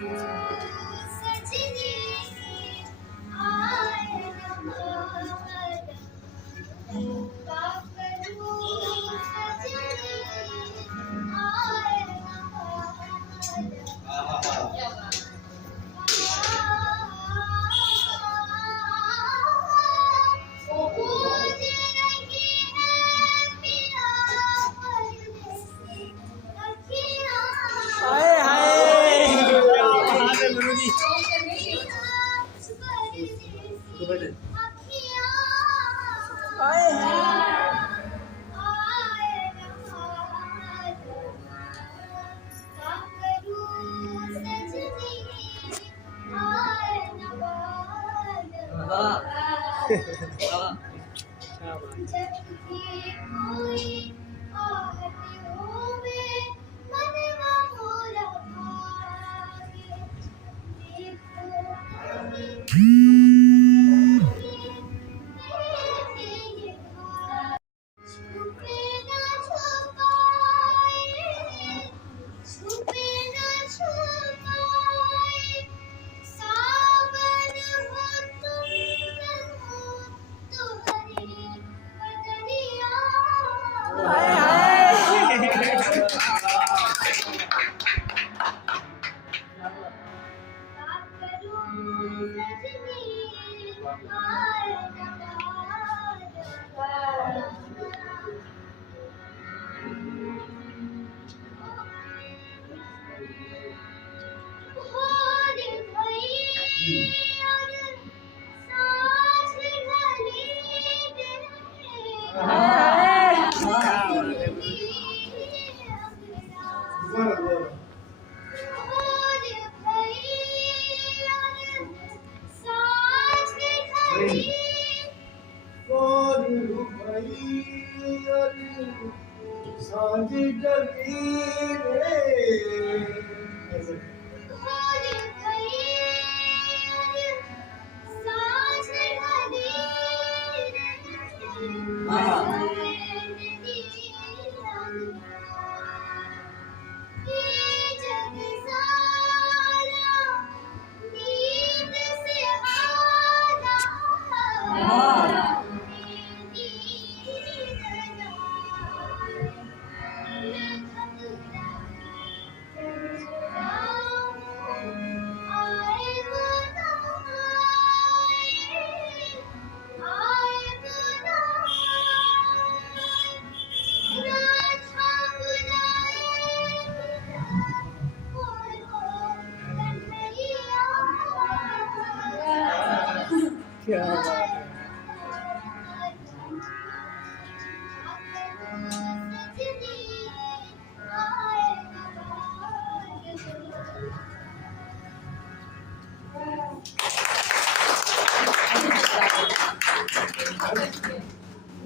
सजनी आए नवादा का करूं सजनी आए नवादा पूज रही है पिया परदेसी अखियां हाय हाय क्या बात है मनु जी हाय हाय वाह क्या बात जब भी कोई आहट होवे मनवा मोरा भागे देखो छुपे ना छुपाए छुपे ना छुपाए सावन हो तुम न हो तुम्हारी बदरिया हाय हाय का करूं सजनी आए भोर भई और सांझ ढली भोर भई और सांझ ढली सांझ डली रे भोर भई और सांझ ढली ये जग सारा नींद से आना क्या बात है